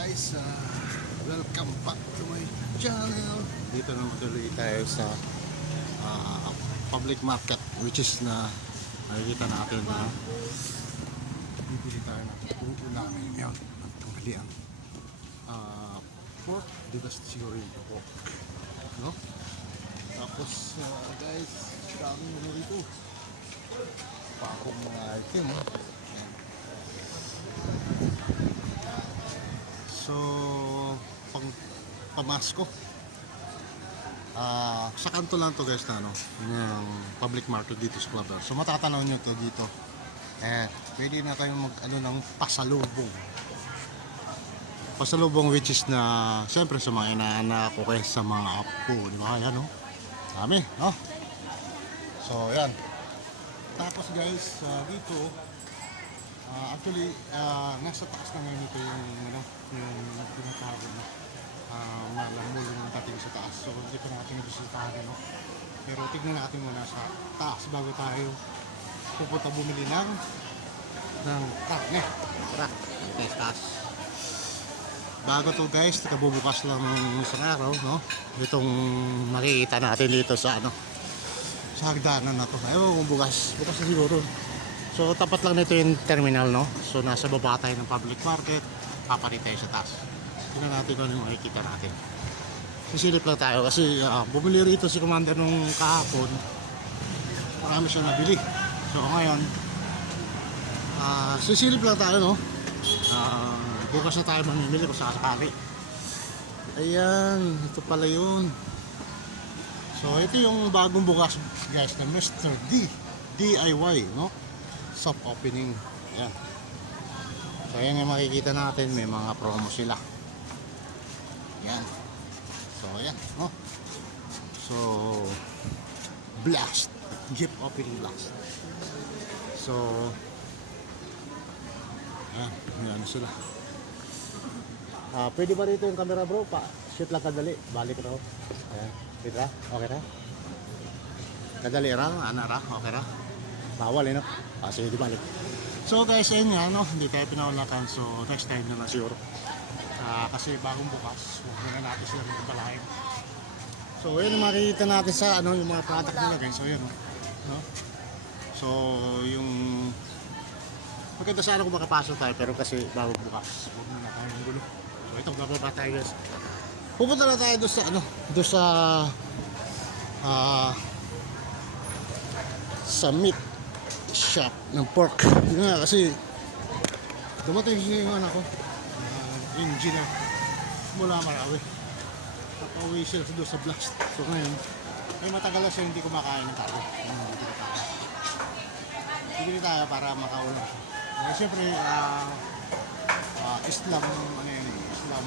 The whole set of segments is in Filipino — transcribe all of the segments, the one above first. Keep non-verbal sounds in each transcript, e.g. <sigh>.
Guys, uh, welcome back to my channel. Dito naman tuloy tayo sa uh, public market which is na nakikita natin na bibili tayo ng uulamin yun ang tanghalian. Uh, pork, di ba siguro yung pork? No? Tapos uh, guys, daming ano rito. Pakong mga item. Oh. Ayan. So, pang pamasko. Ah, sa kanto lang to guys na ano, yung public market dito sa Clubber. So matatanaw nyo to dito. Eh, pwede na kayong mag ano ng pasalubong. Pasalubong which is na siyempre sa mga inaanak ko kaya sa mga apo, di ba? Yan no. Dami, no? So, yan. Tapos guys, ah, dito Ah, actually, ah, nasa taas na ngayon ito yung, ano, yung tinatawag na uh, malamulong ng dating sa taas. So, hindi pa natin nabisitahan, no? Pero tignan natin muna sa taas bago tayo pupunta bumili ng ng karne. Tara, sa taas. Bago to guys, kabubukas lang ng isang araw, no? Itong nakikita natin dito sa ano, sa hagdanan na to. Ewan kung bukas. Bukas na siguro. So tapat lang nito yung terminal no. So nasa baba tayo ng public market, papalit tayo sa taas. Tingnan natin kung ano makikita natin. Sisilip lang tayo kasi ah, bumili rito si Commander nung kahapon. Marami siya nabili. So ngayon, ah sisilip lang tayo no. Ah, bukas na tayo mamimili kung sakasakali. Ayan, ito pala yun. So ito yung bagong bukas guys na Mr. D DIY no soft opening. Yan so yan yung makikita natin. May mga promo sila. Yan so yan no so blast. Jeep opening blast. So yan yan sila. Ah pwede ba dito yung camera bro? Pa shoot lang kadali. Balik raw ayan. Wait ra? Okay ra? Kadali ra? Ana ra? Okay ra? Bawal eh no? Ah, sige, di balik. So guys, ayun nga, no? Hindi tayo pinaulakan. So next time na lang siguro. Ah, kasi bagong bukas. Huwag na natin sila magpalain. So yun makikita natin sa ano, yung mga product nila guys. So yun, no? So yung maganda sana kung makapasok tayo pero kasi bagong bukas. Huwag na tayo ng gulo. So ito, bababa tayo guys. Pupunta na tayo doon sa ano, doon sa ah sa meat shop ng pork. Yun nga kasi dumating yung anak ko, ah, engineer mula Marawi. Napauwi sila doon sa blast. So ngayon, ay matagal na siya hindi kumakain ng karne. Ayun, Bibili tayo. Bibili tayo para makaulam siya. Eh, siyempre, ah ah, Islam, ano eh, Islam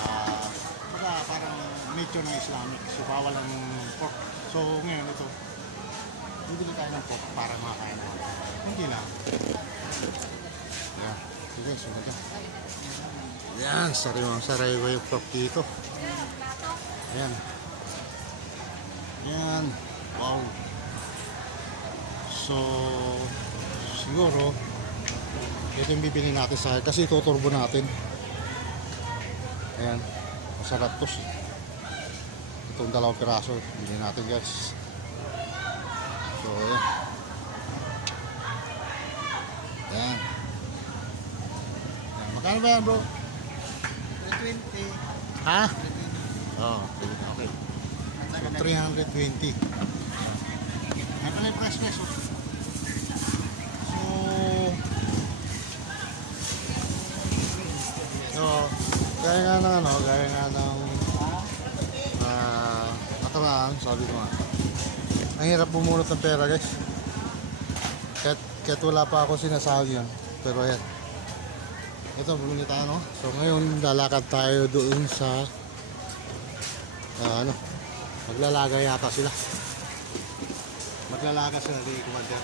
ah baga parang nature ng Islamic so bawal ang pork so ngayon ito bibili tayo ng pork para makakain natin hindi lang. Yan sige sunod ka yan sariwang sariwa yung pork dito. Yan yan wow. So siguro ito yung bibili natin sa kasi tuturbo natin. Ayan, masarap to. Itong dalawang piraso, hindi natin guys. So, ayan. Ayan. Ayan. Magkano ba yan bro? 320. Ha? Oo, oh, okay. So, 320. Ayan pala yung price. Oh. So, so, gaya nga ng ano, gaya nga ng ah nakaraan, sabi ko nga. Ang hirap bumunot ng pera guys. Kahit, kahit wala pa ako sinasahod yan. Pero ayan. Ito, bumili tayo no. So ngayon, lalakad tayo doon sa ah, ano, maglalaga yata sila. Maglalaga sila di Commander.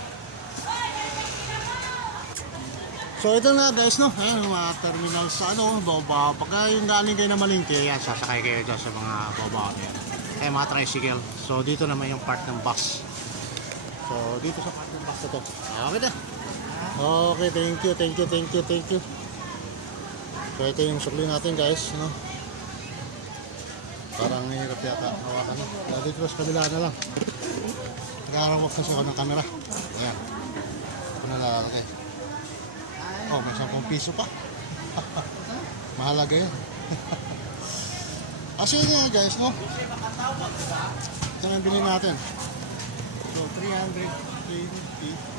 So ito na guys no, ayan mga terminal sa ano, baba. Pagka yung galing kayo na malingke, yan, sasakay kayo dyan sa mga baba na yan. Ayan mga tricycle. So dito naman yung part ng bus. So dito sa part ng bus na to. Okay na. Okay, thank you, thank you, thank you, thank you. So ito yung sukli natin guys, no? Parang hirap yata hawakan. Uh, dito sa kabila na lang. Nakarawak kasi ako ng camera. Ayan. Ito na lalaki. Oh, may 10 piso pa. <laughs> Mahalaga yan. <laughs> Kasi nga guys, no? Ito yung bilhin natin. So, 320